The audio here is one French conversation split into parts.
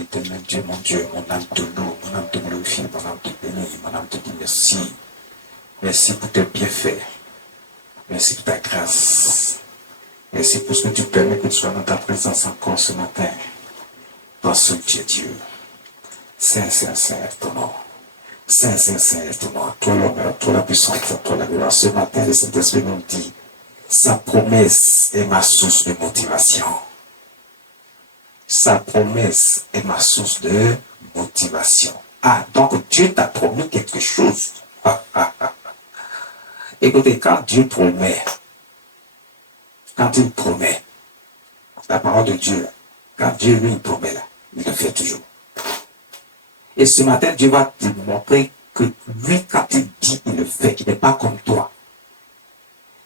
éternel Dieu, mon Dieu, mon âme te loue, mon âme te glorifie, mon âme te bénit, mon âme te dit merci. Merci pour tes bienfaits. Merci pour ta grâce. Merci pour ce que tu permets que tu sois dans ta présence encore ce matin. Toi seul tu es Dieu. Saint, Saint, Saint est ton nom. Saint, Saint, Saint est ton nom. Toi l'honneur, toi la puissance, toi la gloire. Ce matin, le Saint-Esprit nous dit, sa promesse est ma source de motivation. Sa promesse est ma source de motivation. Ah, donc Dieu t'a promis quelque chose. Écoutez, quand Dieu promet, quand il promet, la parole de Dieu, quand Dieu lui promet là, il le fait toujours. Et ce matin, Dieu va te montrer que lui, quand il dit, il le fait, il n'est pas comme toi.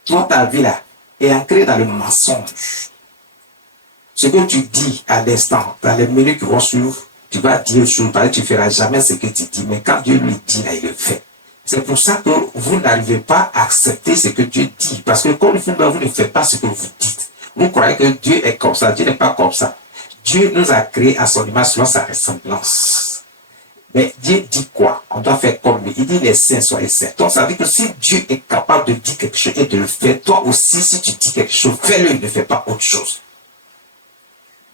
Toi, ta vie là, est ancrée dans le mensonge. Ce que tu dis à l'instant, dans les minutes qui vont suivre, tu vas dire chose, tu ne feras jamais ce que tu dis. Mais quand Dieu lui dit, là, il le fait. C'est pour ça que vous n'arrivez pas à accepter ce que Dieu dit. Parce que comme vous ne faites pas ce que vous dites, vous croyez que Dieu est comme ça. Dieu n'est pas comme ça. Dieu nous a créés à son image selon sa ressemblance. Mais Dieu dit quoi? On doit faire comme lui. Il dit les saints soient saints. Donc ça veut dire que si Dieu est capable de dire quelque chose et de le faire, toi aussi, si tu dis quelque chose, fais-le, ne fais pas autre chose.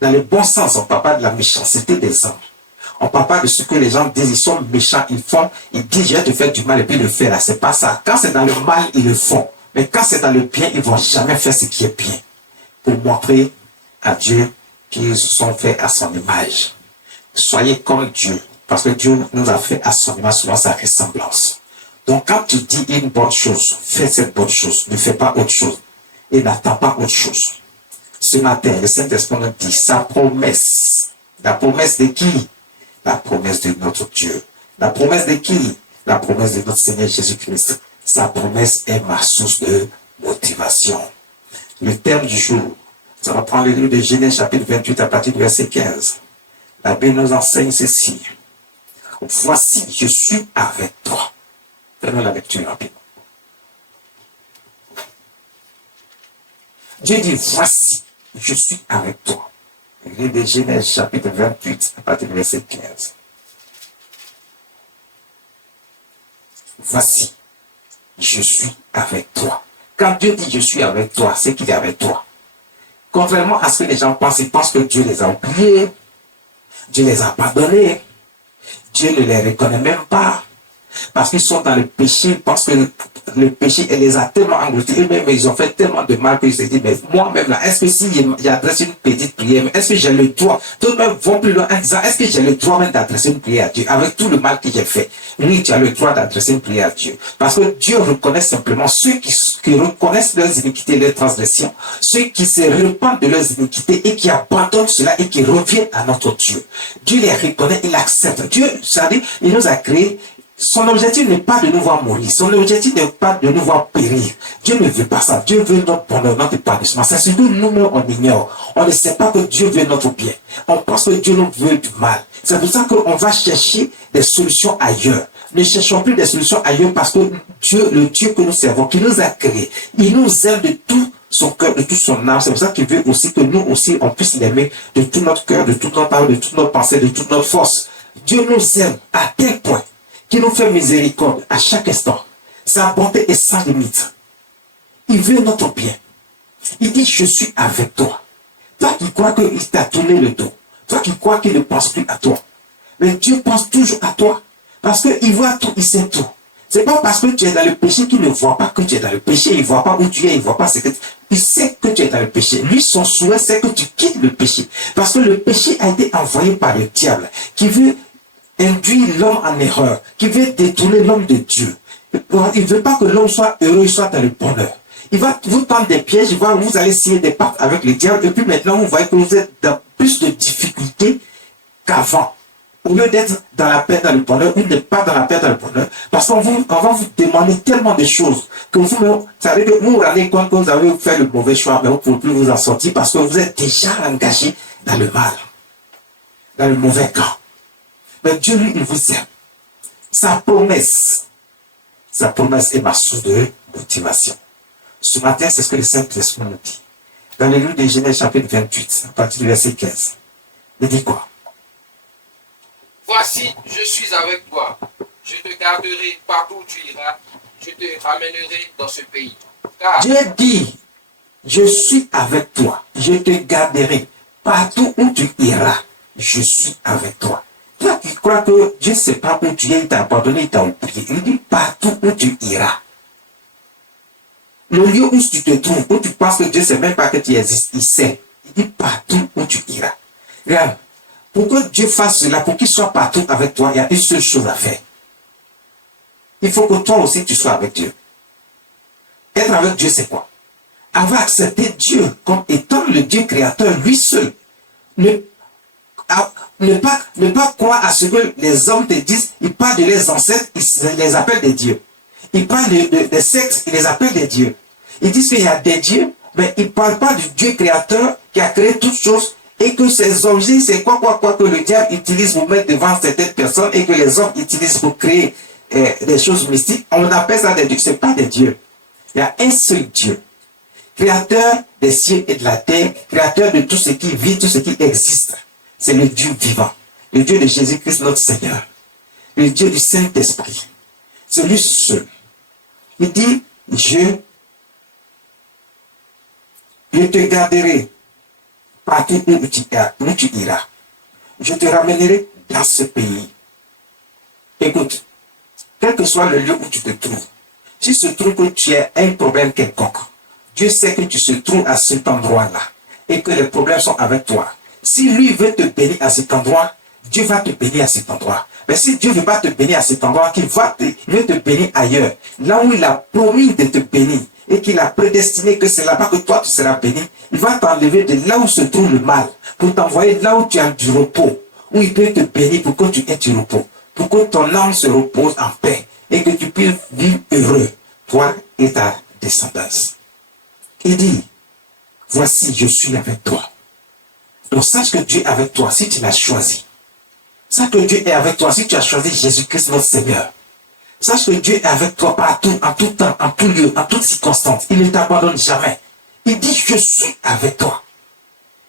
Dans le bon sens, on ne parle pas de la méchanceté des hommes. On ne parle pas de ce que les gens disent, ils sont méchants, ils disent, je vais te faire du mal et puis le faire là. C'est pas ça. Quand c'est dans le mal, ils le font. Mais quand c'est dans le bien, ils ne vont jamais faire ce qui est bien. Pour montrer à Dieu qu'ils sont faits à son image. Soyez comme Dieu. Parce que Dieu nous a fait à son image selon sa ressemblance. Donc quand tu dis une bonne chose, fais cette bonne chose. Ne fais pas autre chose. Et n'attends pas autre chose. Ce matin, le Saint-Esprit nous dit sa promesse. La promesse de qui? La promesse de notre Dieu. La promesse de qui? La promesse de notre Seigneur Jésus-Christ. Sa promesse est ma source de motivation. Le thème du jour, ça va prendre le livre de Genèse chapitre 28 à partir du verset 15. La Bible nous enseigne ceci. Voici, je suis avec toi. Faisons la lecture rapidement. Dieu dit, voici, je suis avec toi. Le livre de Genèse chapitre 28 à partir du verset 15. Voici, je suis avec toi. Quand Dieu dit je suis avec toi, c'est qu'il est avec toi. Contrairement à ce que les gens pensent, ils pensent que Dieu les a oubliés, Dieu les a abandonnés, Dieu ne les reconnaît même pas. Parce qu'ils sont dans le péché, parce que le péché les a tellement engloutis, eux-mêmes ils ont fait tellement de mal qu'ils se disent, mais moi-même là, est-ce que si j'adresse une petite prière, est-ce que j'ai le droit, d'autres-mêmes vont plus loin en disant, est-ce que j'ai le droit même d'adresser une prière à Dieu, avec tout le mal que j'ai fait? Oui, tu as le droit d'adresser une prière à Dieu. Parce que Dieu reconnaît simplement ceux qui reconnaissent leurs iniquités et leurs transgressions, ceux qui se repentent de leurs iniquités et qui abandonnent cela et qui reviennent à notre Dieu. Dieu les reconnaît, il accepte. Dieu, ça dit, il nous a créés. Son objectif n'est pas de nous voir mourir. Son objectif n'est pas de nous voir périr. Dieu ne veut pas ça. Dieu veut notre bonheur, notre épanouissement. C'est ce que nous-mêmes on ignore. On ne sait pas que Dieu veut notre bien. On pense que Dieu nous veut du mal. C'est pour ça qu'on va chercher des solutions ailleurs. Ne cherchons plus des solutions ailleurs parce que Dieu, le Dieu que nous servons, qui nous a créés, il nous aime de tout son cœur, de toute son âme. C'est pour ça qu'il veut aussi que nous aussi, on puisse l'aimer de tout notre cœur, de toute notre parole, de toute notre pensée, de toute notre force. Dieu nous aime à tel point qui nous fait miséricorde à chaque instant. Sa bonté est sans limite. Il veut notre bien. Il dit, je suis avec toi. Toi qui crois qu'il t'a tourné le dos. Toi qui crois qu'il ne pense plus à toi. Mais Dieu pense toujours à toi. Parce qu'il voit tout, il sait tout. C'est pas parce que tu es dans le péché qu'il ne voit pas que tu es dans le péché. Il ne voit pas où tu es, il ne voit pas ce que tu... Il sait que tu es dans le péché. Lui, son souhait, c'est que tu quittes le péché. Parce que le péché a été envoyé par le diable, qui veut induire l'homme en erreur, qui veut détourner l'homme de Dieu. Il ne veut pas que l'homme soit heureux, il soit dans le bonheur. Il va vous tendre des pièges, vous allez signer des pactes avec le diable, et puis maintenant vous voyez que vous êtes dans plus de difficultés qu'avant. Au lieu d'être dans la paix, dans le bonheur, vous n'êtes pas dans la paix, dans le bonheur, parce qu'on va vous demander tellement de choses que vous savez que vous vous rendez compte que vous avez fait le mauvais choix, mais vous ne pouvez plus vous en sortir parce que vous êtes déjà engagé dans le mal, dans le mauvais camp. Mais Dieu, lui, il vous aime. Sa promesse est ma source de motivation. Ce matin, c'est ce que le Saint-Esprit nous dit. Dans le livre de Genèse chapitre 28, à partir du verset 15, il dit quoi? Voici, je suis avec toi. Je te garderai partout où tu iras. Je te ramènerai dans ce pays. Car Dieu dit, je suis avec toi. Je te garderai partout où tu iras. Je suis avec toi. Toi qui crois que Dieu ne sait pas où tu es, il t'a abandonné, il t'a oublié. Il dit partout où tu iras. Le lieu où tu te trouves, où tu penses que Dieu ne sait même pas que tu existes, il sait. Il dit partout où tu iras. Regarde, pour que Dieu fasse cela, pour qu'il soit partout avec toi, il y a une seule chose à faire. Il faut que toi aussi tu sois avec Dieu. Être avec Dieu, c'est quoi? Avoir accepté Dieu comme étant le Dieu créateur, lui seul. Ne pas croire à ce que les hommes te disent. Ils parlent de leurs ancêtres, ils les appellent des dieux. Ils parlent des sectes, ils les appellent des dieux. Ils disent qu'il y a des dieux, mais ils ne parlent pas du Dieu créateur qui a créé toutes choses et que ces objets, c'est quoi que le diable utilise pour mettre devant certaines personnes et que les hommes utilisent pour créer des choses mystiques. On appelle ça des dieux. Ce n'est pas des dieux. Il y a un seul Dieu, créateur des cieux et de la terre, créateur de tout ce qui vit, tout ce qui existe. C'est le Dieu vivant, le Dieu de Jésus-Christ notre Seigneur, le Dieu du Saint-Esprit. C'est lui seul. Il dit, je te garderai partout où tu iras. Je te ramènerai dans ce pays. Écoute, quel que soit le lieu où tu te trouves, si se trouve que tu as un problème quelconque, Dieu sait que tu te trouves à cet endroit-là et que les problèmes sont avec toi. Si lui veut te bénir à cet endroit, Dieu va te bénir à cet endroit. Mais si Dieu ne veut pas te bénir à cet endroit, il veut te bénir ailleurs, là où il a promis de te bénir et qu'il a prédestiné que c'est là-bas que toi tu seras béni, il va t'enlever de là où se trouve le mal pour t'envoyer là où tu as du repos, où il peut te bénir pour que tu aies du repos, pour que ton âme se repose en paix et que tu puisses vivre heureux, toi et ta descendance. Il dit, voici, je suis avec toi. Donc sache que Dieu est avec toi si tu l'as choisi. Sache que Dieu est avec toi si tu as choisi Jésus-Christ notre Seigneur. Sache que Dieu est avec toi partout, en tout temps, en tout lieu, en toutes circonstances. Il ne t'abandonne jamais. Il dit, je suis avec toi.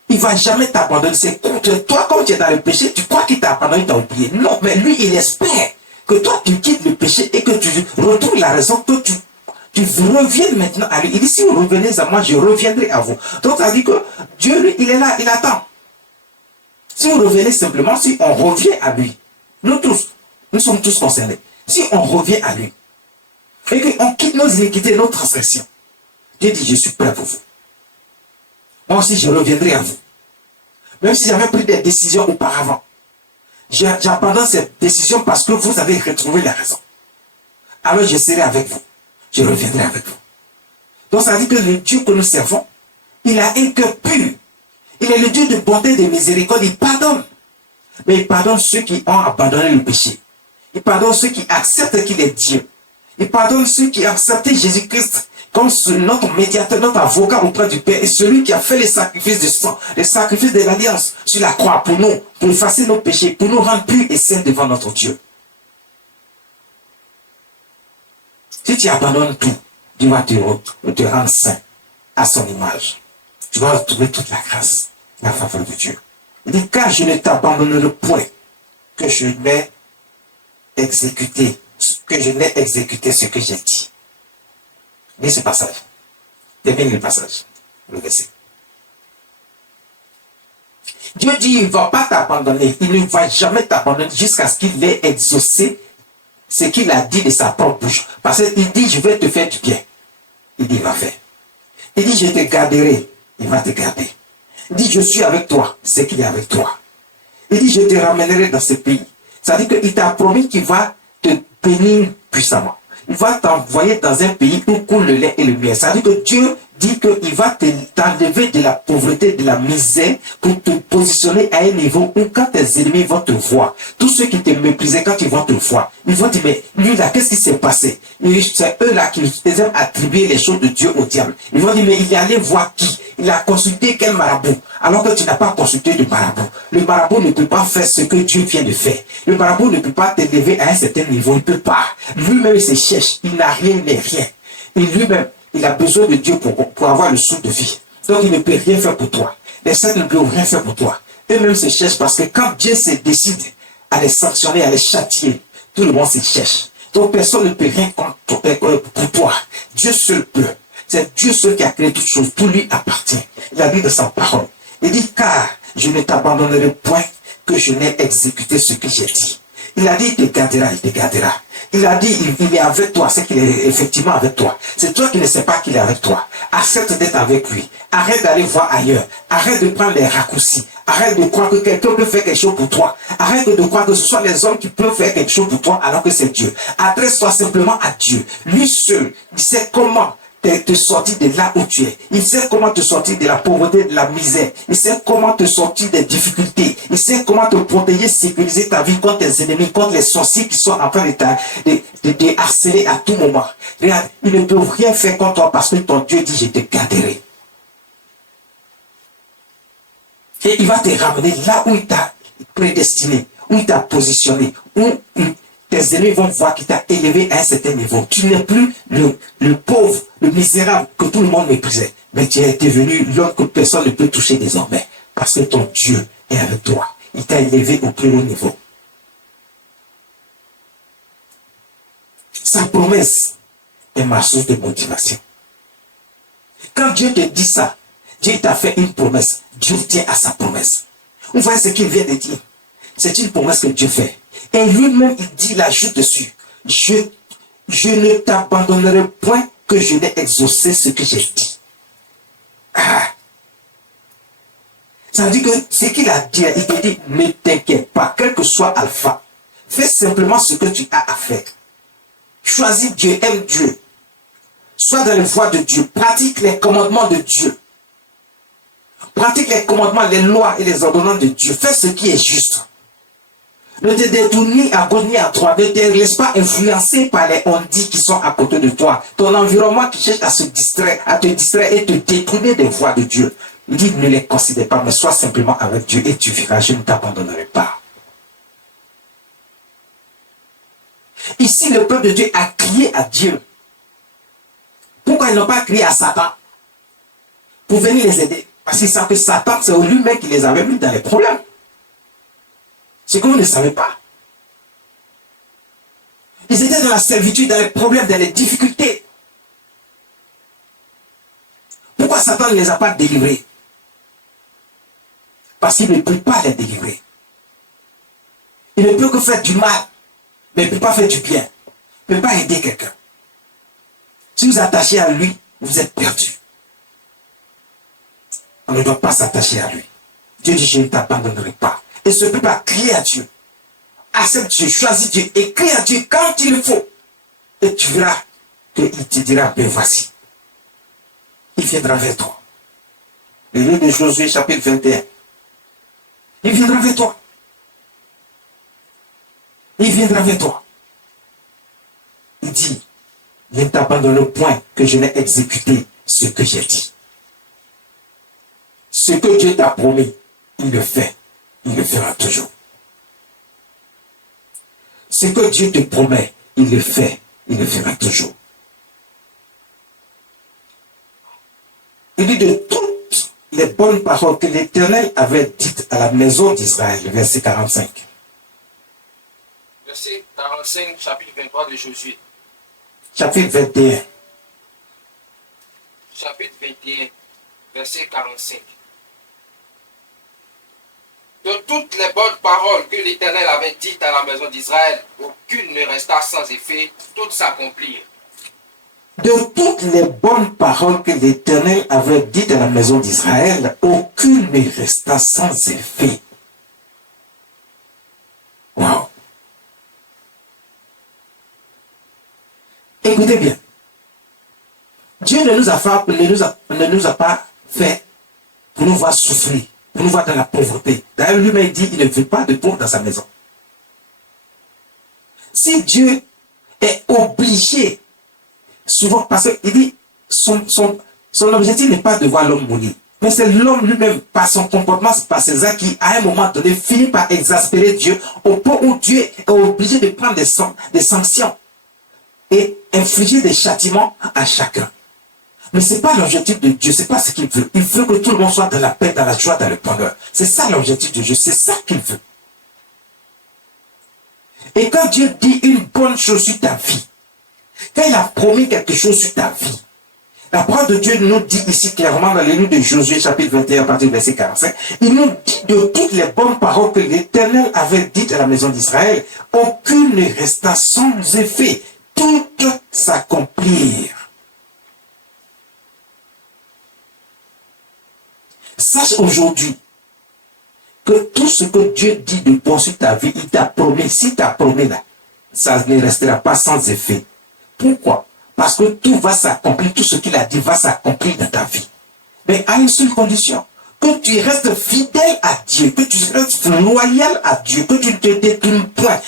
Il ne va jamais t'abandonner. C'est contre toi, quand tu es dans le péché, tu crois qu'il t'a abandonné, il t'a oublié. Non, mais lui, il espère que toi, tu quittes le péché et que tu retrouves la raison, que tu reviennes maintenant à lui. Il dit, si vous revenez à moi, je reviendrai à vous. Donc, ça dit que Dieu, lui, il est là, il attend. Si vous revenez simplement, si on revient à lui, nous sommes tous concernés. Si on revient à lui, et qu'on quitte nos iniquités, nos transgressions, Dieu dit, je suis prêt pour vous. Moi aussi, je reviendrai à vous. Même si j'avais pris des décisions auparavant, j'abandonne cette décision parce que vous avez retrouvé la raison. Alors je serai avec vous. Je reviendrai avec vous. Donc ça dit que le Dieu que nous servons, il a un cœur pur. Il est le Dieu de bonté et de miséricorde. Il pardonne. Mais il pardonne ceux qui ont abandonné le péché. Il pardonne ceux qui acceptent qu'il est Dieu. Il pardonne ceux qui acceptent Jésus-Christ comme notre médiateur, notre avocat auprès du Père. Et celui qui a fait les sacrifices de sang, les sacrifices de l'alliance sur la croix pour nous, pour effacer nos péchés, pour nous rendre purs et saints devant notre Dieu. Si tu abandonnes tout, Dieu va te rendre saint à son image. Tu vas retrouver toute la grâce, la faveur de Dieu. Il dit, car je ne t'abandonnerai point, que je n'ai exécuté ce que j'ai dit. Lis ce passage. Termine le passage, le verset. Dieu dit, il ne va pas t'abandonner, il ne va jamais t'abandonner jusqu'à ce qu'il ait exaucé ce qu'il a dit de sa propre bouche. Parce qu'il dit, je vais te faire du bien. Il dit, il va faire. Il dit, je te garderai. Il va te garder. Il dit, je suis avec toi. C'est qu'il est avec toi. Il dit, je te ramènerai dans ce pays. Ça veut dire qu'il t'a promis qu'il va te bénir puissamment. Il va t'envoyer dans un pays où coule le lait et le miel. Ça veut dire que Dieu dit qu'il va t'enlever de la pauvreté, de la misère, pour te positionner à un niveau où quand tes ennemis vont te voir, tous ceux qui te méprisaient quand ils vont te voir, ils vont dire, mais lui là, qu'est-ce qui s'est passé? C'est eux là qui aiment attribuer les choses de Dieu au diable. Ils vont dire, mais il est allé voir qui? Il a consulté quel marabout? Alors que tu n'as pas consulté de marabout. Le marabout ne peut pas faire ce que Dieu vient de faire. Le marabout ne peut pas t'élever à un certain niveau. Il ne peut pas. Lui-même, il se cherche. Il n'a rien, il n'est rien. Et lui-même, il a besoin de Dieu pour avoir le souffle de vie. Donc il ne peut rien faire pour toi. Les saints ne peuvent rien faire pour toi. Eux-mêmes se cherchent parce que quand Dieu se décide à les sanctionner, à les châtier. Tout le monde s'y cherche. Donc personne ne peut rien pour toi. Dieu seul peut. C'est Dieu seul qui a créé toutes choses. Tout lui appartient. Il a dit de sa parole. Il dit, car je ne t'abandonnerai point que je n'ai exécuté ce que j'ai dit. Il a dit, il te gardera, il te gardera. Il a dit, il est avec toi, c'est qu'il est effectivement avec toi. C'est toi qui ne sais pas qu'il est avec toi. Accepte d'être avec lui. Arrête d'aller voir ailleurs. Arrête de prendre les raccourcis. Arrête de croire que quelqu'un peut faire quelque chose pour toi. Arrête de croire que ce sont les hommes qui peuvent faire quelque chose pour toi alors que c'est Dieu. Adresse-toi simplement à Dieu. Lui seul, il sait comment te sortir de là où tu es. Il sait comment te sortir de la pauvreté, de la misère. Il sait comment te sortir des difficultés. Il sait comment te protéger, sécuriser ta vie contre tes ennemis, contre les sorciers qui sont en train de te harceler à tout moment. Regarde, ils ne peuvent rien faire contre toi parce que ton Dieu dit, je te garderai. Et il va te ramener là où il t'a prédestiné, où il t'a positionné, où tes ennemis vont voir qu'il t'a élevé à un certain niveau. Tu n'es plus le pauvre, le misérable que tout le monde méprisait. Mais tu es devenu l'homme que personne ne peut toucher désormais. Parce que ton Dieu est avec toi. Il t'a élevé au plus haut niveau. Sa promesse est ma source de motivation. Quand Dieu te dit ça, Dieu t'a fait une promesse. Dieu tient à sa promesse. Vous voyez ce qu'il vient de dire. C'est une promesse que Dieu fait. Et lui-même, il dit là, juste dessus. Je ne t'abandonnerai point que je n'ai exaucé ce que j'ai dit. Ah. Ça veut dire que ce qu'il a dit, il te dit, ne t'inquiète pas, quel que soit Alpha. Fais simplement ce que tu as à faire. Choisis Dieu, aime Dieu. Sois dans les voies de Dieu. Pratique les commandements de Dieu. Pratique les commandements, les lois et les ordonnances de Dieu. Fais ce qui est juste. Ne te détourne ni à gauche ni à droite. Ne te laisse pas influencer par les ondits qui sont à côté de toi. Ton environnement qui cherche à se distraire, à te distraire et te détourner des voies de Dieu. Il dit, ne les considère pas, mais sois simplement avec Dieu et tu verras, je ne t'abandonnerai pas. Ici, le peuple de Dieu a crié à Dieu. Pourquoi ils n'ont pas crié à Satan pour venir les aider? Parce qu'ils savent que Satan, c'est lui-même qui les avait mis dans les problèmes. C'est que vous ne savez pas. Ils étaient dans la servitude, dans les problèmes, dans les difficultés. Pourquoi Satan ne les a pas délivrés? Parce qu'il ne peut pas les délivrer. Il ne peut que faire du mal, mais il ne peut pas faire du bien. Il ne peut pas aider quelqu'un. Si vous attachez à lui, vous êtes perdu. On ne doit pas s'attacher à lui. Dieu dit, je ne t'abandonnerai pas. Et ce peuple a crié à Dieu. Accepte Dieu, choisis Dieu et crie à Dieu quand il le faut. Et tu verras qu'il te dira, ben voici. Il viendra vers toi. Le livre de Josué, chapitre 21. Il viendra vers toi. Il viendra vers toi. Il dit, ne t'abandonne point que je n'ai exécuté ce que j'ai dit. Ce que Dieu t'a promis, il le fait. Il le fera toujours. Ce que Dieu te promet, il le fait. Il le fera toujours. Il dit de toutes les bonnes paroles que l'Éternel avait dites à la maison d'Israël, verset 45. Verset 45, chapitre 23 de Josué. Chapitre 21. Chapitre 21, verset 45. De toutes les bonnes paroles que l'Éternel avait dites à la maison d'Israël, aucune ne resta sans effet, toutes s'accomplirent. De toutes les bonnes paroles que l'Éternel avait dites à la maison d'Israël, aucune ne resta sans effet. Wow. Écoutez bien. Dieu ne nous a pas fait pour nous voir souffrir, pour nous voir dans la pauvreté. D'ailleurs, lui-même dit, il ne veut pas de pauvres dans sa maison. Si Dieu est obligé, souvent, parce qu'il dit, son objectif n'est pas de voir l'homme mourir, mais c'est l'homme lui-même, par son comportement, par ses actes, qui, à un moment donné, finit par exaspérer Dieu, au point où Dieu est obligé de prendre des sanctions et infliger des châtiments à chacun. Mais ce n'est pas l'objectif de Dieu, ce n'est pas ce qu'il veut. Il veut que tout le monde soit dans la paix, dans la joie, dans le bonheur. C'est ça l'objectif de Dieu, c'est ça qu'il veut. Et quand Dieu dit une bonne chose sur ta vie, quand il a promis quelque chose sur ta vie, la parole de Dieu nous dit ici clairement dans le livre de Josué, chapitre 21, à partir du verset 45, il nous dit de toutes les bonnes paroles que l'Éternel avait dites à la maison d'Israël, aucune ne resta sans effet, toutes s'accomplirent. Sache aujourd'hui que tout ce que Dieu dit de bon sur ta vie, il t'a promis. Si t'a promis là, ça ne restera pas sans effet. Pourquoi? Parce que tout va s'accomplir, tout ce qu'il a dit va s'accomplir dans ta vie. Mais à une seule condition, que tu restes fidèle à Dieu, que tu restes loyal à Dieu, que tu ne te détournes point,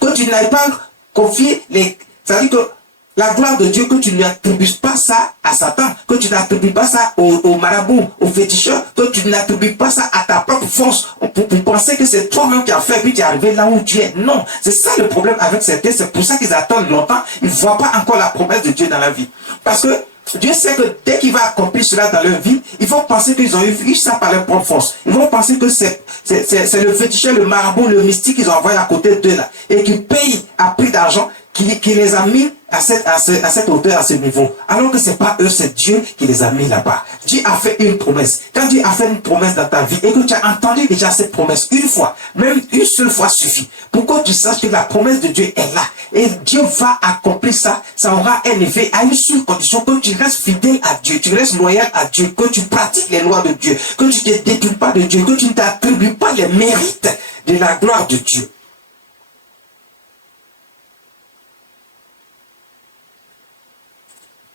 que tu n'ailles pas confier les... C'est-à-dire que la gloire de Dieu, que tu n'attribues pas ça à Satan, que tu n'attribues pas ça au marabout, au féticheur, que tu n'attribues pas ça à ta propre force pour penser que c'est toi-même qui as fait puis tu es arrivé là où tu es. Non, c'est ça le problème avec certains. C'est pour ça qu'ils attendent longtemps. Ils ne voient pas encore la promesse de Dieu dans la vie. Parce que Dieu sait que dès qu'il va accomplir cela dans leur vie, ils vont penser qu'ils ont eu ça par leur propre force. Ils vont penser que c'est le féticheur, le marabout, le mystique qu'ils ont envoyé à côté d'eux là et qui payent à prix d'argent qui les a mis à cette hauteur, à ce niveau. Alors que c'est pas eux, c'est Dieu qui les a mis là-bas. Dieu a fait une promesse. Quand Dieu a fait une promesse dans ta vie et que tu as entendu déjà cette promesse une fois, même une seule fois suffit. Pourquoi tu saches que la promesse de Dieu est là et Dieu va accomplir ça, ça aura un effet à une seule condition, que tu restes fidèle à Dieu, tu restes loyal à Dieu, que tu pratiques les lois de Dieu, que tu ne te détournes pas de Dieu, que tu ne t'attribues pas les mérites de la gloire de Dieu.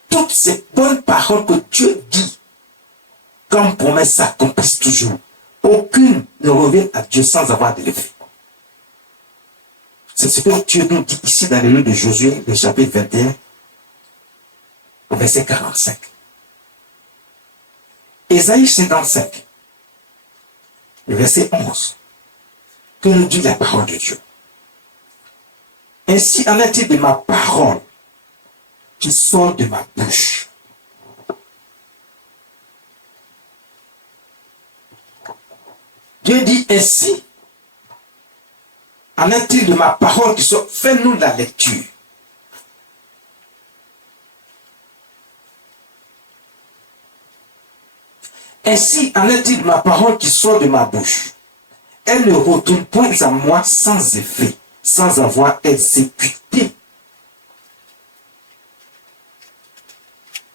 Toutes ces bonnes paroles que Dieu dit, comme promesse, s'accomplissent toujours. Aucune ne revient à Dieu sans avoir de l'effet. C'est ce que Dieu nous dit ici dans le livre de Josué, le chapitre 21, au verset 45. Ésaïe 55, le verset 11, que nous dit la parole de Dieu. Ainsi en est-il de ma parole qui sort de ma bouche. Dieu dit ainsi, en est-il de ma parole qui sort, fais-nous la lecture. Ainsi en est-il de ma parole qui sort de ma bouche. Elle ne retourne point à moi sans effet, sans avoir exécuté.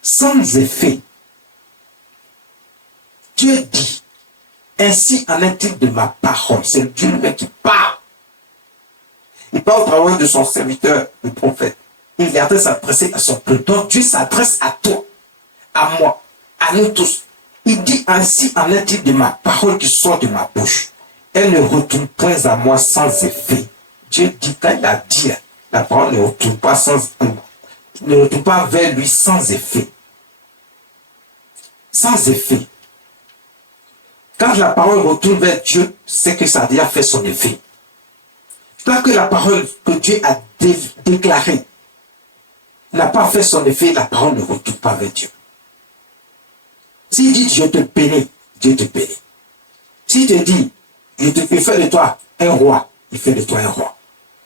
Sans effet. Dieu dit, ainsi en est-il de ma parole. C'est Dieu lui-même qui parle. Il parle au travers de son serviteur, le prophète. Il est en train de s'adresser à son peuple. Donc Dieu s'adresse à toi, à moi, à nous tous. Il dit, ainsi en est-il de ma parole qui sort de ma bouche. Elle ne retourne point à moi sans effet. Dieu dit, quand il a dit, la parole ne retourne pas vers lui sans effet. Sans effet. Quand la parole retourne vers Dieu, c'est que ça a déjà fait son effet. Tant que la parole que Dieu a déclarée n'a pas fait son effet, la parole ne retourne pas vers Dieu. S'il dit, je te bénis, Dieu te bénit. S'il te dit, je fais de toi un roi, il fait de toi un roi.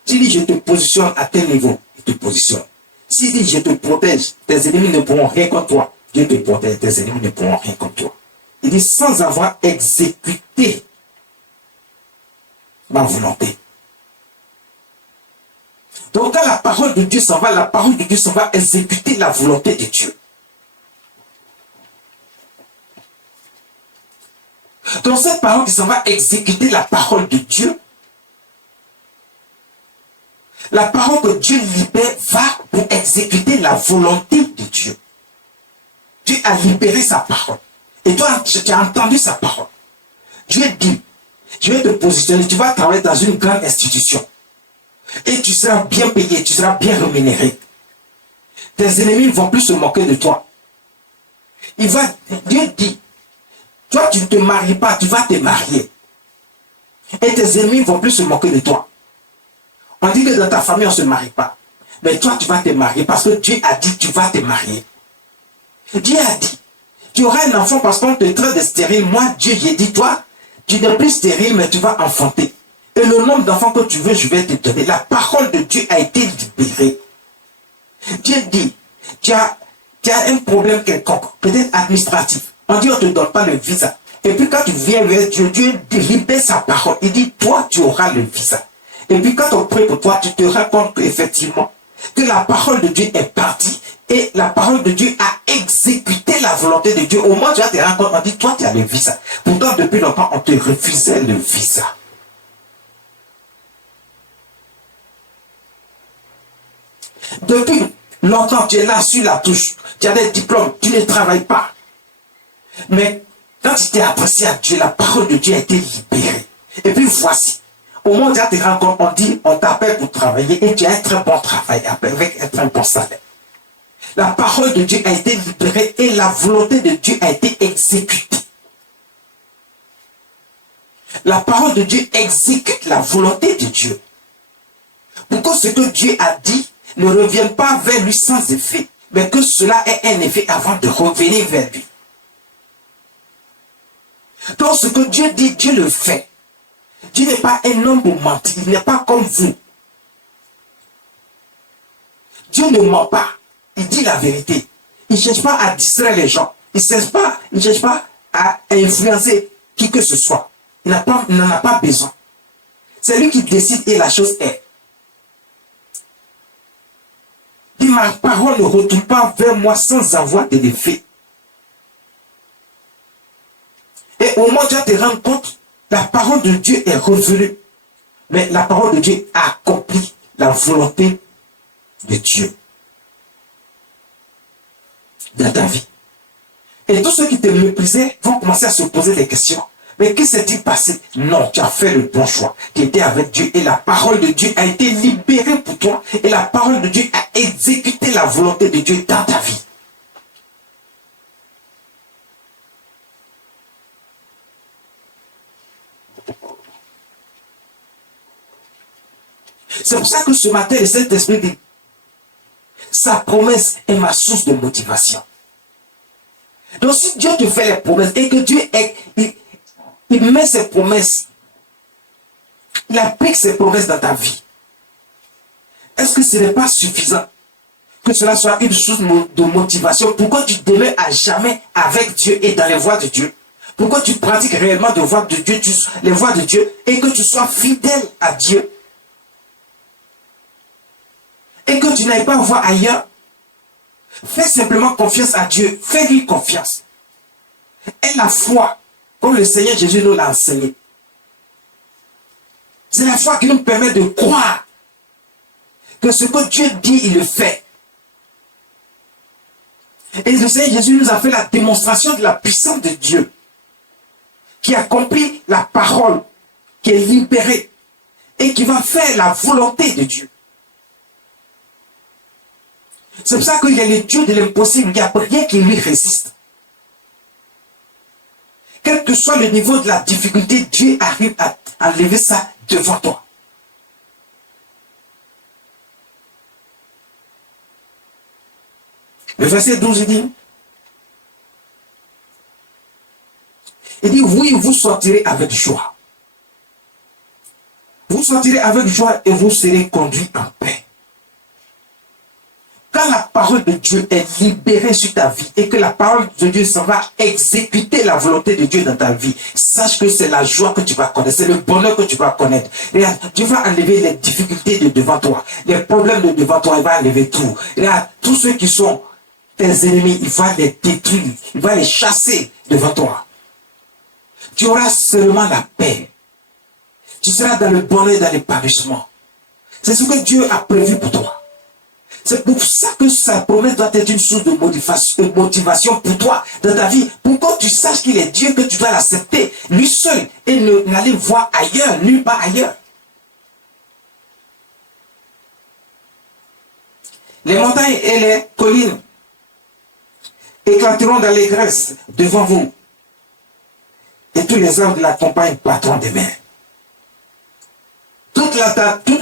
S'il dit, je te positionne à tel niveau, il te positionne. S'il dit, je te protège, tes ennemis ne pourront rien contre toi, Dieu te protège, tes ennemis ne pourront rien contre toi. Il dit, sans avoir exécuté ma volonté. Donc quand la parole de Dieu s'en va, la parole de Dieu s'en va exécuter la volonté de Dieu. Donc cette parole qui s'en va exécuter la parole de Dieu, la parole que Dieu libère va pour exécuter la volonté de Dieu. Dieu a libéré sa parole. Et toi, tu as entendu sa parole. Dieu dit, je vais te positionner, tu vas travailler dans une grande institution. Et tu seras bien payé, tu seras bien rémunéré. Tes ennemis ne vont plus se moquer de toi. Dieu dit, toi tu ne te maries pas, tu vas te marier. Et tes ennemis ne vont plus se moquer de toi. On dit que dans ta famille on ne se marie pas. Mais toi tu vas te marier parce que Dieu a dit tu vas te marier. Dieu a dit, tu auras un enfant parce qu'on te traite de stérile. Moi Dieu j'ai dit, toi, tu n'es plus stérile mais tu vas enfanter. Et le nombre d'enfants que tu veux, je vais te donner. La parole de Dieu a été libérée. Dieu dit, tu as un problème quelconque, peut-être administratif. On dit, on ne te donne pas le visa. Et puis quand tu viens vers Dieu, Dieu libère sa parole. Il dit, toi, tu auras le visa. Et puis quand on prie pour toi, tu te rends compte qu'effectivement, que la parole de Dieu est partie et la parole de Dieu a exécuté la volonté de Dieu. Au moins, tu vas te rendre compte, on dit, toi, tu as le visa. Pourtant, depuis longtemps, on te refusait le visa. Depuis longtemps, tu es là sur la touche. Tu as des diplômes, tu ne travailles pas. Mais quand tu t'es adressé à Dieu, la parole de Dieu a été libérée. Et puis voici, au moment où tu te rends compte, on dit, on t'appelle pour travailler et tu as un très bon travail avec un très bon salaire. La parole de Dieu a été libérée et la volonté de Dieu a été exécutée. La parole de Dieu exécute la volonté de Dieu. Pour que ce que Dieu a dit ne revienne pas vers lui sans effet, mais que cela ait un effet avant de revenir vers lui. Donc ce que Dieu dit, Dieu le fait. Dieu n'est pas un homme pour mentir, il n'est pas comme vous. Dieu ne ment pas, il dit la vérité. Il ne cherche pas à distraire les gens, il ne cherche pas à influencer qui que ce soit. Il n'en a pas besoin. C'est lui qui décide et la chose est. Et ma parole ne retourne pas vers moi sans avoir de l'effet. Et au moment où tu vas te rendre compte, la parole de Dieu est revenue. Mais la parole de Dieu accomplit la volonté de Dieu dans ta vie. Et tous ceux qui te méprisaient vont commencer à se poser des questions. Mais que s'est-il passé? Non, tu as fait le bon choix. Tu étais avec Dieu et la parole de Dieu a été libérée pour toi. Et la parole de Dieu a exécuté la volonté de Dieu dans ta vie. C'est pour ça que ce matin, le Saint-Esprit dit, sa promesse est ma source de motivation. Donc si Dieu te fait les promesses et que Dieu il met ses promesses, il applique ses promesses dans ta vie, est-ce que ce n'est pas suffisant que cela soit une source de motivation? Pourquoi tu demeures à jamais avec Dieu et dans les voies de Dieu? Pourquoi tu pratiques réellement les voies de Dieu et que tu sois fidèle à Dieu? Et que tu n'ailles pas voir ailleurs? Fais simplement confiance à Dieu. Fais-lui confiance. Et la foi, comme le Seigneur Jésus nous l'a enseigné. C'est la foi qui nous permet de croire que ce que Dieu dit, il le fait. Et le Seigneur Jésus nous a fait la démonstration de la puissance de Dieu, qui accomplit la parole, qui est libérée, et qui va faire la volonté de Dieu. C'est pour ça qu'il est le Dieu de l'impossible, il n'y a rien qui lui résiste. Quel que soit le niveau de la difficulté, Dieu arrive à enlever ça devant toi. Le verset 12 il dit, oui, vous sortirez avec joie. Vous sortirez avec joie et vous serez conduits en paix. Quand la parole de Dieu est libérée sur ta vie et que la parole de Dieu s'en va exécuter la volonté de Dieu dans ta vie, sache que c'est la joie que tu vas connaître, c'est le bonheur que tu vas connaître. Regarde, Dieu va enlever les difficultés de devant toi, les problèmes de devant toi, il va enlever tout. Regarde, tous ceux qui sont tes ennemis, il va les détruire, il va les chasser devant toi. Tu auras seulement la paix. Tu seras dans le bonheur et dans l'épanouissement. C'est ce que Dieu a prévu pour toi. C'est pour ça que sa promesse doit être une source de motivation pour toi dans ta vie. Pour que tu saches qu'il est Dieu, que tu dois l'accepter, lui seul, et n'aller voir ailleurs, nulle part ailleurs. Les montagnes et les collines éclateront d'allégresse devant vous. Et tous les arbres de la campagne battront des mains. Toute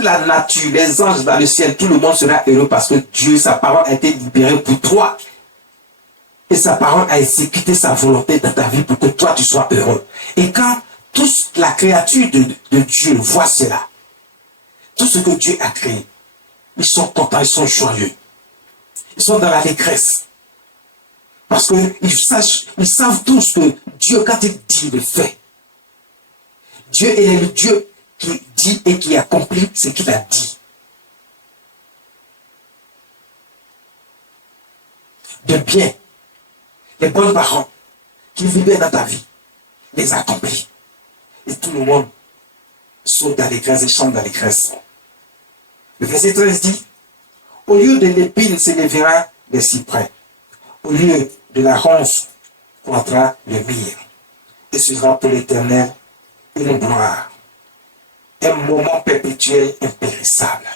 la nature, les anges dans le ciel, tout le monde sera heureux parce que Dieu, sa parole a été libérée pour toi. Et sa parole a exécuté sa volonté dans ta vie pour que toi, tu sois heureux. Et quand Toute la créature de Dieu voit cela. Tout ce que Dieu a créé. Ils sont contents, ils sont joyeux. Ils sont dans l'allégresse. Parce qu'ils savent tous que Dieu, quand il dit, le fait. Dieu est le Dieu qui dit et qui accomplit ce qu'il a dit. De bien, les bonnes paroles qu'il libère dans ta vie, les accomplit. Et tout le monde saute d'allégresse et chante d'allégresse. Le verset 13 dit, au lieu de l'épine s'élèvera le cyprès, au lieu de la ronce croîtra le myrrhe, et ce sera pour l'Éternel une gloire, un moment perpétuel impérissable.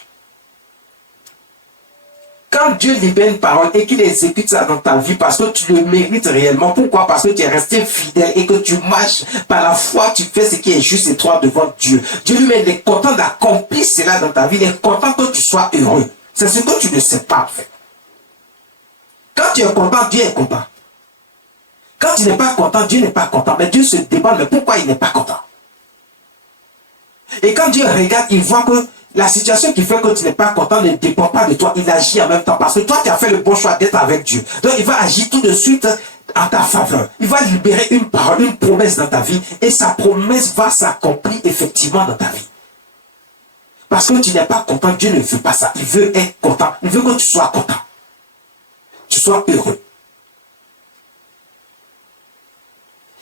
Quand Dieu libère une parole et qu'il exécute ça dans ta vie parce que tu le mérites réellement, pourquoi? Parce que tu es resté fidèle et que tu marches par la foi, tu fais ce qui est juste et droit devant Dieu. Dieu lui-même est content d'accomplir cela dans ta vie, il est content que tu sois heureux. C'est ce que tu ne sais pas en fait. Quand tu es content, Dieu est content. Quand tu n'es pas content, Dieu n'est pas content. Mais Dieu se demande, mais pourquoi il n'est pas content? Et quand Dieu regarde, il voit que la situation qui fait que tu n'es pas content ne dépend pas de toi, il agit en même temps. Parce que toi, tu as fait le bon choix d'être avec Dieu. Donc, il va agir tout de suite en ta faveur. Il va libérer une parole, une promesse dans ta vie. Et sa promesse va s'accomplir effectivement dans ta vie. Parce que tu n'es pas content, Dieu ne veut pas ça. Il veut être content. Il veut que tu sois content. Tu sois heureux.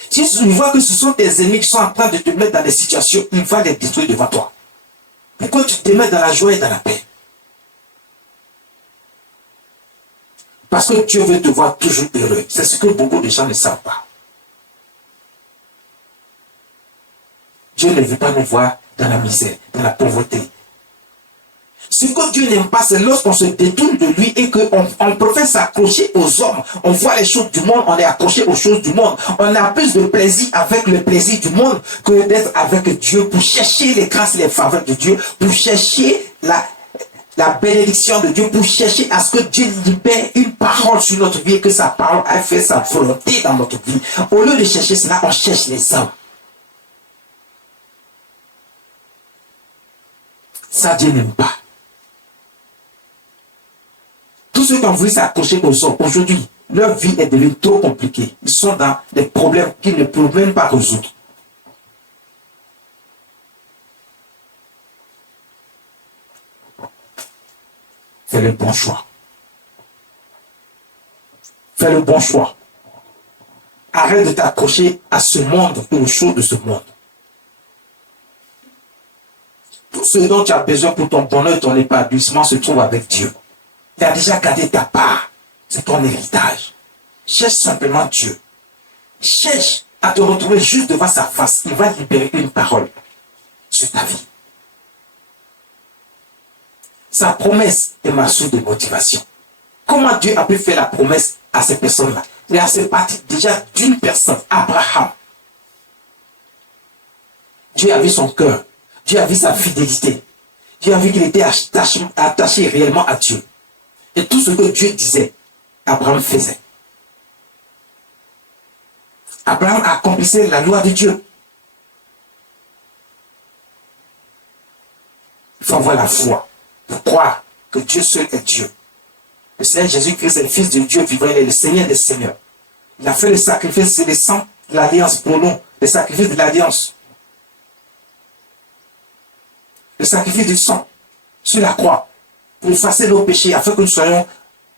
Si tu vois que ce sont tes ennemis qui sont en train de te mettre dans des situations, il va les détruire devant toi. Pourquoi tu te mets dans la joie et dans la paix? Parce que Dieu veut te voir toujours heureux. C'est ce que beaucoup de gens ne savent pas. Dieu ne veut pas nous voir dans la misère, dans la pauvreté. Ce que Dieu n'aime pas, c'est lorsqu'on se détourne de lui et qu'on préfère s'accrocher aux hommes. On voit les choses du monde, on est accroché aux choses du monde. On a plus de plaisir avec le plaisir du monde que d'être avec Dieu pour chercher les grâces et les faveurs de Dieu, pour chercher la bénédiction de Dieu, pour chercher à ce que Dieu libère une parole sur notre vie et que sa parole a fait sa volonté dans notre vie. Au lieu de chercher cela, on cherche les hommes. Ça, Dieu n'aime pas. Tous ceux qui ont voulu s'accrocher aux hommes, aujourd'hui, leur vie est devenue trop compliquée. Ils sont dans des problèmes qu'ils ne peuvent même pas résoudre. Fais le bon choix. Fais le bon choix. Arrête de t'accrocher à ce monde et aux choses de ce monde. Tout ce dont tu as besoin pour ton bonheur et ton épanouissement se trouve avec Dieu. Il a déjà gardé ta part. C'est ton héritage. Cherche simplement Dieu. Cherche à te retrouver juste devant sa face. Il va libérer une parole sur ta vie. Sa promesse est ma source de motivation. Comment Dieu a pu faire la promesse à ces personnes-là? Il a fait partie déjà d'une personne, Abraham. Dieu a vu son cœur. Dieu a vu sa fidélité. Dieu a vu qu'il était attaché réellement à Dieu. Et tout ce que Dieu disait, Abraham faisait. Abraham accomplissait la loi de Dieu. Il faut avoir la foi pour croire que Dieu seul est Dieu. Le Seigneur Jésus-Christ est le Fils de Dieu vivant, il est le Seigneur des Seigneurs. Il a fait le sacrifice, c'est le sang de l'alliance pour nous, le sacrifice de l'alliance. Le sacrifice du sang sur la croix pour effacer nos péchés afin que nous soyons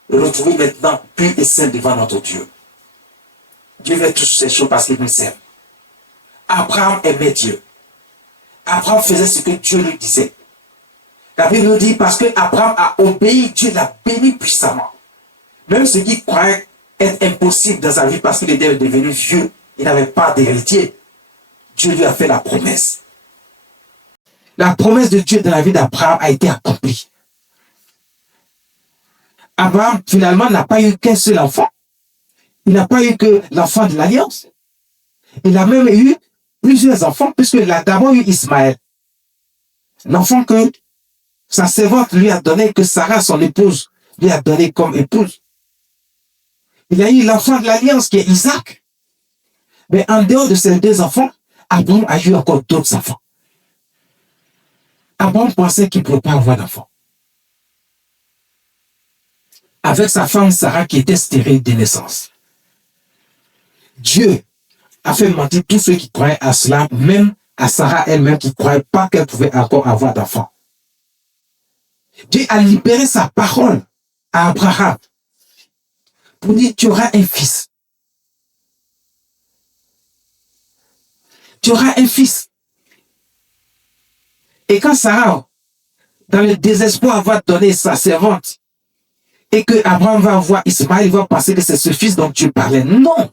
retrouvés maintenant purs et saints devant notre Dieu. Dieu fait toutes ces choses parce qu'il nous aime. Abraham aimait Dieu. Abraham faisait ce que Dieu lui disait. La Bible nous dit parce que Abraham a obéi, Dieu l'a béni puissamment. Même ce qui croyait être impossible dans sa vie parce qu'il était devenu vieux, il n'avait pas d'héritier. Dieu lui a fait la promesse. La promesse de Dieu dans la vie d'Abraham a été accomplie. Abraham, finalement, n'a pas eu qu'un seul enfant. Il n'a pas eu que l'enfant de l'alliance. Il a même eu plusieurs enfants, puisqu'il a d'abord eu Ismaël. L'enfant que sa servante lui a donné, que Sarah, son épouse, lui a donné comme épouse. Il a eu l'enfant de l'alliance qui est Isaac. Mais en dehors de ces deux enfants, Abraham a eu encore d'autres enfants. Abraham pensait qu'il ne pouvait pas avoir d'enfants. Avec sa femme Sarah qui était stérile de naissance. Dieu a fait mentir tous ceux qui croyaient à cela, même à Sarah elle-même qui ne croyait pas qu'elle pouvait encore avoir d'enfants. Dieu a libéré sa parole à Abraham pour dire tu auras un fils. Tu auras un fils. Et quand Sarah, dans le désespoir, va donner sa servante, et que Abraham va voir Ismaël, il va penser que c'est ce fils dont Dieu parlait. Non.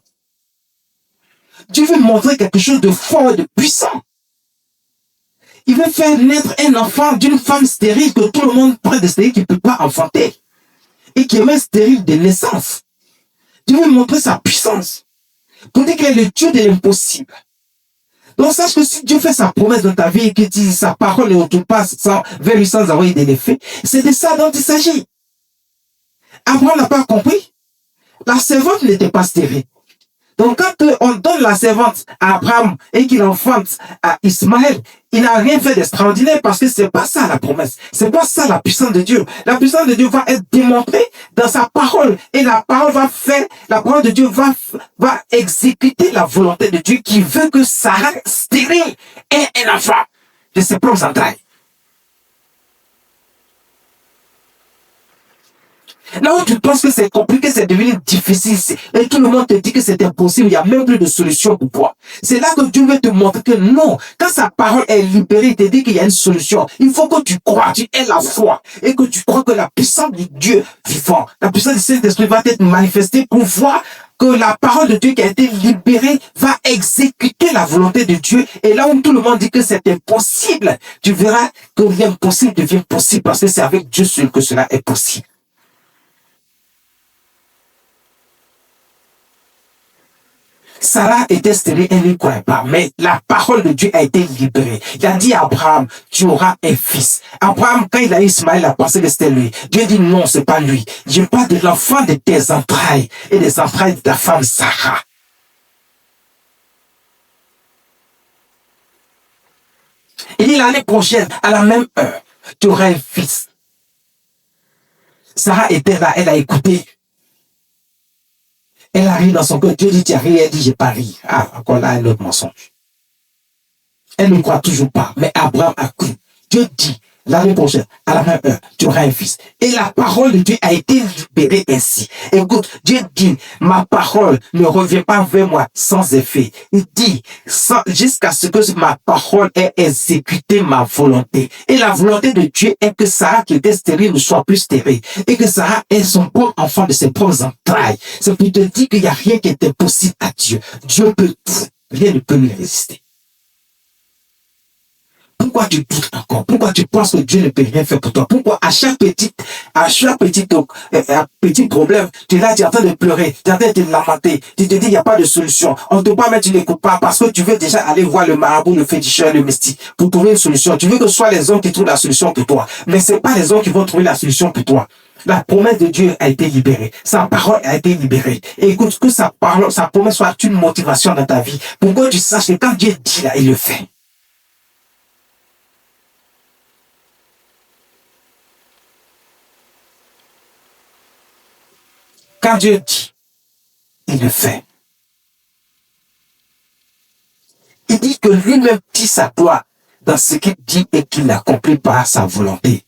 Dieu veut montrer quelque chose de fort et de puissant. Il veut faire naître un enfant d'une femme stérile que tout le monde près de stérile qui ne peut pas enfanter. Et qui est même stérile de naissance. Dieu veut montrer sa puissance. Pour dire qu'il est le Dieu de l'impossible. Donc sache que si Dieu fait sa promesse dans ta vie et que sa parole ne retourne pas vers lui sans avoir eu de l'effet, c'est de ça dont il s'agit. Abraham n'a pas compris. La servante n'était pas stérile. Donc quand on donne la servante à Abraham et qu'il enfante à Ismaël, il n'a rien fait d'extraordinaire parce que c'est pas ça la promesse. C'est pas ça la puissance de Dieu. La puissance de Dieu va être démontrée dans sa parole. Et la parole de Dieu va exécuter la volonté de Dieu qui veut que Sarah stérile ait un enfant de ses propres entrailles. Là où tu penses que c'est compliqué, c'est devenu difficile, et tout le monde te dit que c'est impossible, il n'y a même plus de solution pour toi. C'est là que Dieu veut te montrer que non, quand sa parole est libérée, il te dit qu'il y a une solution. Il faut que tu crois, tu aies la foi, et que tu crois que la puissance du Dieu vivant, la puissance du Saint-Esprit va être manifestée pour voir que la parole de Dieu qui a été libérée va exécuter la volonté de Dieu. Et là où tout le monde dit que c'est impossible, tu verras que l'impossible devient possible parce que c'est avec Dieu seul que cela est possible. Sarah était stérile, elle ne croyait pas, mais la parole de Dieu a été libérée. Il a dit à Abraham, tu auras un fils. Abraham, quand il a eu Ismaël, il a pensé que c'était lui. Dieu dit non, c'est pas lui. Je parle de l'enfant de tes entrailles et des entrailles de ta femme Sarah. Il dit l'année prochaine, à la même heure, tu auras un fils. Sarah était là, elle a écouté. Elle arrive dans son cœur. Dieu dit, tu as ri. Elle dit, j'ai pas ri. Ah, encore là, un autre mensonge. Elle ne croit toujours pas. Mais Abraham a cru. Dieu dit, l'année prochaine, à la même heure, tu auras un fils. Et la parole de Dieu a été libérée ainsi. Écoute, Dieu dit, ma parole ne revient pas vers moi sans effet. Il dit, jusqu'à ce que ma parole ait exécuté ma volonté. Et la volonté de Dieu est que Sarah, qui était stérile, ne soit plus stérile. Et que Sarah ait son propre enfant de ses propres entrailles. C'est pour te dire qu'il n'y a rien qui est impossible à Dieu. Dieu peut tout. Rien ne peut lui résister. Pourquoi tu doutes encore? Pourquoi tu penses que Dieu ne peut rien faire pour toi? Pourquoi à chaque petit problème, tu es là, tu es en train de pleurer, tu es en train de te lamenter, tu te dis il n'y a pas de solution. On ne te pas, mais tu n'écoutes pas parce que tu veux déjà aller voir le marabout, le féticheur, le mystique pour trouver une solution. Tu veux que ce soit les hommes qui trouvent la solution pour toi. Mais ce n'est pas les hommes qui vont trouver la solution pour toi. La promesse de Dieu a été libérée. Sa parole a été libérée. Et écoute, que sa promesse soit une motivation dans ta vie. Pour que tu saches que quand Dieu dit là, il le fait. Quand Dieu dit, il le fait. Il dit que lui-même dit sa gloire dans ce qu'il dit et qu'il l'accomplit par sa volonté.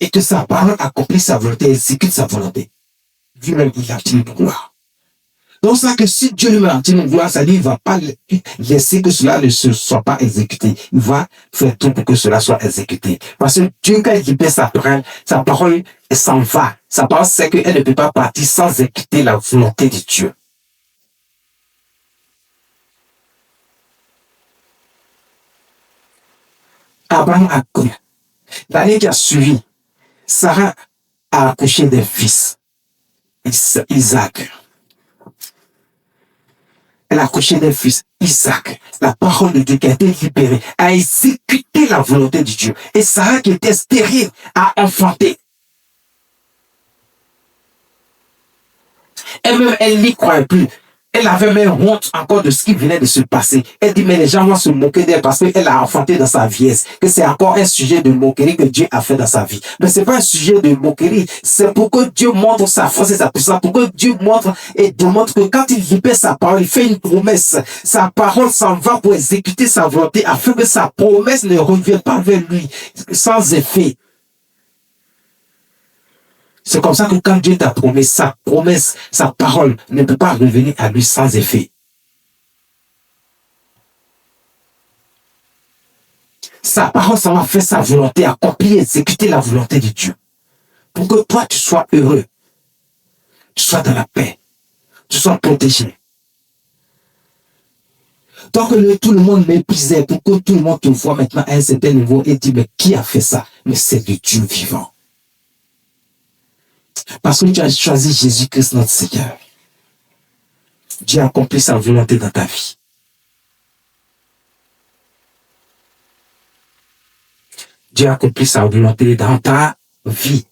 Et que sa parole accomplit sa volonté, exécute sa volonté. Lui-même, il a dit une gloire. Donc ça que si Dieu lui-même a dit une gloire, ça dit qu'il ne va pas laisser que cela ne se soit pas exécuté. Il va faire tout pour que cela soit exécuté. Parce que Dieu, quand il libère sa parole, elle s'en va. Sa parole sait qu'elle ne peut pas partir sans exécuter la volonté de Dieu. Abraham a cru. L'année qui a suivi, Sarah a accouché d'un fils, Isaac. Elle a accouché d'un fils, Isaac. La parole de Dieu qui a été libérée a exécuté la volonté de Dieu. Et Sarah, qui était stérile, a enfanté. Elle-même, elle n'y croyait plus. Elle avait même honte encore de ce qui venait de se passer. Elle dit, mais les gens vont se moquer d'elle parce qu'elle a enfanté dans sa vieillesse, que c'est encore un sujet de moquerie que Dieu a fait dans sa vie. Mais c'est pas un sujet de moquerie. C'est pour que Dieu montre sa force et sa puissance, pour que Dieu montre et démontre que quand il libère sa parole, il fait une promesse. Sa parole s'en va pour exécuter sa volonté afin que sa promesse ne revienne pas vers lui sans effet. C'est comme ça que quand Dieu t'a promis, sa promesse, sa parole ne peut pas revenir à lui sans effet. Sa parole, ça va faire sa volonté, accomplir, exécuter la volonté de Dieu. Pour que toi, tu sois heureux, tu sois dans la paix, tu sois protégé. Donc tout le monde méprisait, pour que tout le monde te voit maintenant à un certain niveau et dit, mais qui a fait ça? Mais c'est le Dieu vivant. Parce que tu as choisi Jésus-Christ notre Seigneur. Dieu a accompli sa volonté dans ta vie. Dieu a accompli sa volonté dans ta vie.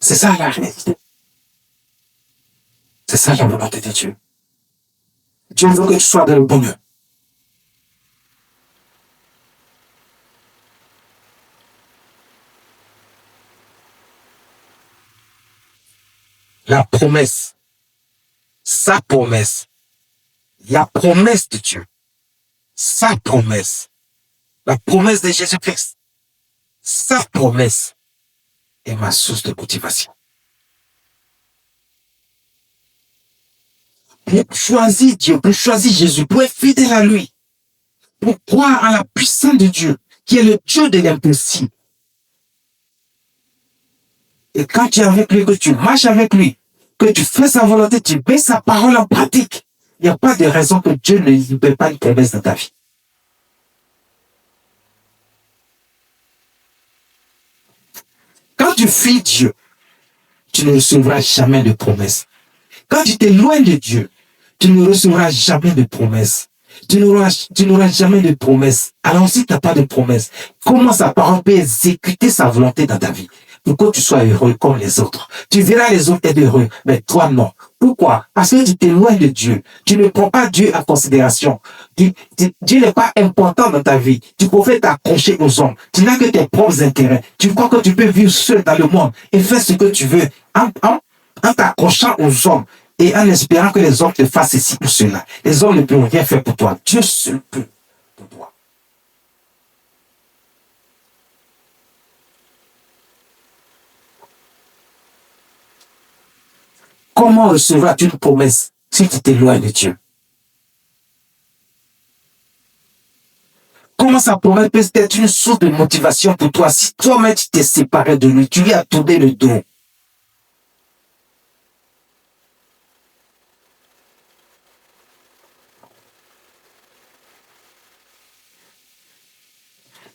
C'est ça la réalité. C'est ça la volonté de Dieu. Dieu veut que tu sois dans le bonheur. La promesse, sa promesse, la promesse de Dieu, sa promesse, la promesse de Jésus-Christ, sa promesse est ma source de motivation. Pour choisir Dieu, pour choisir Jésus, pour être fidèle à lui, pour croire en la puissance de Dieu, qui est le Dieu de l'impossible. Et quand tu es avec lui, que tu marches avec lui, que tu fais sa volonté, tu mets sa parole en pratique, il n'y a pas de raison que Dieu ne libère pas une promesse dans ta vie. Quand tu fuis Dieu, tu ne recevras jamais de promesse. Quand tu t'éloignes de Dieu, tu ne recevras jamais de promesse. Tu n'auras jamais de promesse. Alors si tu n'as pas de promesse, comment sa parole peut exécuter sa volonté dans ta vie? Pour que tu sois heureux comme les autres. Tu verras les autres être heureux, mais toi non. Pourquoi? Parce que tu t'éloignes de Dieu. Tu ne prends pas Dieu en considération. Dieu n'est pas important dans ta vie. Tu préfères t'accrocher aux hommes. Tu n'as que tes propres intérêts. Tu crois que tu peux vivre seul dans le monde et faire ce que tu veux en t'accrochant aux hommes et en espérant que les hommes te fassent ceci ou cela. Les hommes ne peuvent rien faire pour toi. Dieu seul peut pour toi. Comment recevras-tu une promesse si tu t'éloignes de Dieu? Comment sa promesse peut être une source de motivation pour toi si toi-même tu t'es séparé de lui, tu lui as tourné le dos?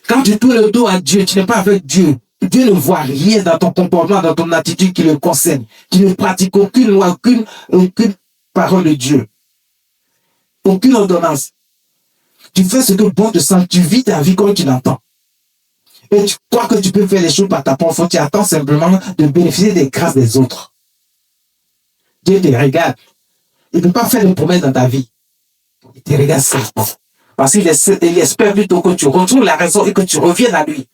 Quand tu tournes le dos à Dieu, tu n'es pas avec Dieu. Dieu ne voit rien dans ton comportement, dans ton attitude qui le concerne. Tu ne pratiques aucune loi, aucune parole de Dieu. Aucune ordonnance. Tu fais ce que bon te semble, tu vis ta vie comme tu l'entends. Et tu crois que tu peux faire les choses par ta propre faute, tu attends simplement de bénéficier des grâces des autres. Dieu te regarde. Il ne peut pas faire de promesses dans ta vie. Il te regarde simplement. Parce qu'il espère plutôt que tu retrouves la raison et que tu reviennes à lui.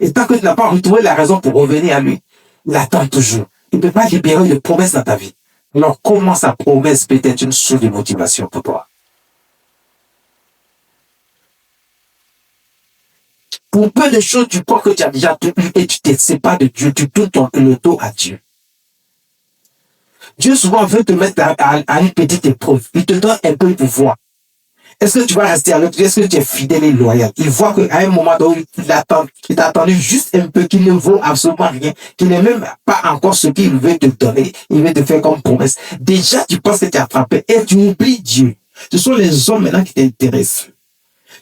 Et tant que tu n'as pas retrouvé la raison pour revenir à lui, il attend toujours. Il ne peut pas libérer de promesses dans ta vie. Alors comment sa promesse peut être une source de motivation pour toi? Pour peu de choses, tu crois que tu as déjà tout eu et tu te sépares de Dieu, tu tournes le dos à Dieu. Dieu souvent veut te mettre à une petite épreuve. Il te donne un peu de pouvoir. Est-ce que tu vas rester avec lui? Est-ce que tu es fidèle et loyal? Il voit qu'à un moment donné, il t'a attendu juste un peu, qu'il ne vaut absolument rien, qu'il n'est même pas encore ce qu'il veut te donner. Il veut te faire comme promesse. Déjà, tu penses que tu es attrapé et tu oublies Dieu. Ce sont les hommes maintenant qui t'intéressent.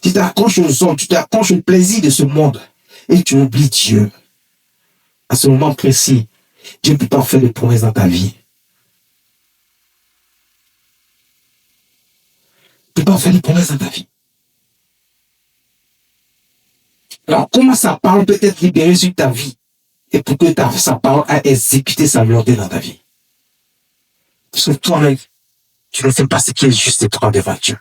Tu t'accroches aux hommes, tu t'accroches au plaisir de ce monde et tu oublies Dieu. À ce moment précis, Dieu ne peut pas faire de promesses dans ta vie. Tu peux pas faire de promesses dans ta vie. Alors, comment sa parole peut être libérée sur ta vie et pour que sa parole a exécuté sa volonté dans ta vie. Parce que toi-même, tu ne sais pas ce qui est juste et droit devant Dieu.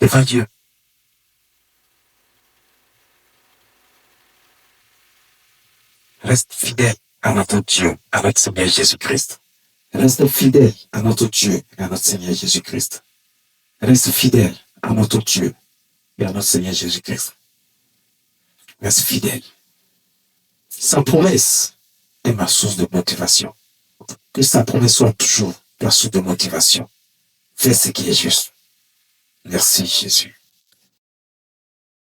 Devant Dieu. Reste fidèle à notre Dieu, à notre Seigneur Jésus-Christ. Reste fidèle à notre Dieu et à notre Seigneur Jésus-Christ. Reste fidèle à notre Dieu et à notre Seigneur Jésus-Christ. Reste fidèle. Sa promesse est ma source de motivation. Que sa promesse soit toujours la source de motivation. Fais ce qui est juste. Merci Jésus.